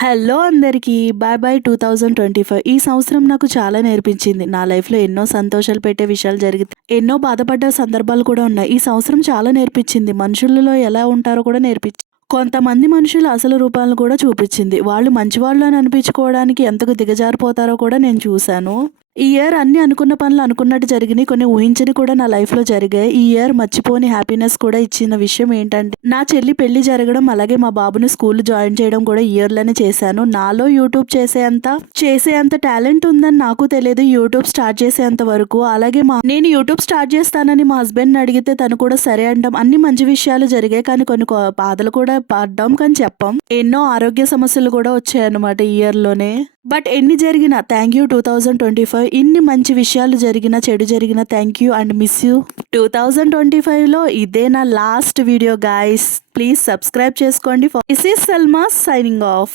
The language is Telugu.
హలో అందరికీ బాయ్ బాయ్ 2025. ఈ సంవత్సరం నాకు చాలా నేర్పించింది. నా లైఫ్లో ఎన్నో సంతోషాలు పెట్టే విషయాలు జరిగితే ఎన్నో బాధపడ్డ సందర్భాలు కూడా ఉన్నాయి. ఈ సంవత్సరం చాలా నేర్పించింది. మనుషులలో ఎలా ఉంటారో కూడా నేర్పించింది. కొంతమంది మనుషుల అసలు రూపాలను కూడా చూపించింది. వాళ్ళు మంచివాళ్ళు అని అనిపించుకోవడానికి ఎంతకు దిగజారిపోతారో కూడా నేను చూశాను. ఈ ఇయర్ అన్ని అనుకున్న పనులు అనుకున్నట్టు జరిగినాయి. కొన్ని ఊహించని కూడా నా లైఫ్లో జరిగాయి. ఈ ఇయర్ మర్చిపోని హ్యాపీనెస్ కూడా ఇచ్చిన విషయం ఏంటంటే నా చెల్లి పెళ్లి జరగడం, అలాగే మా బాబుని స్కూల్ జాయిన్ చేయడం కూడా ఇయర్లోనే చేశాను. నాలో యూట్యూబ్ చేసేంత టాలెంట్ ఉందని నాకు తెలియదు యూట్యూబ్ స్టార్ట్ చేసేంత వరకు. అలాగే నేను యూట్యూబ్ స్టార్ట్ చేస్తానని మా హస్బెండ్ని అడిగితే తను కూడా సరే అంటాం. అన్ని మంచి విషయాలు జరిగాయి, కానీ కొన్ని బాధలు కూడా పడ్డాం, కానీ చెప్పాం. ఎన్నో ఆరోగ్య సమస్యలు కూడా వచ్చాయన్నమాట ఈ ఇయర్లోనే. బట్ ఎన్ని జరిగినా థ్యాంక్ యూ 2025. ఇన్ని మంచి విషయాలు జరిగినా చెడు జరిగినా thank you and miss you. 2025లో ఇదే నా last video guys. Please subscribe చేసుకోండి. This is Salma signing of.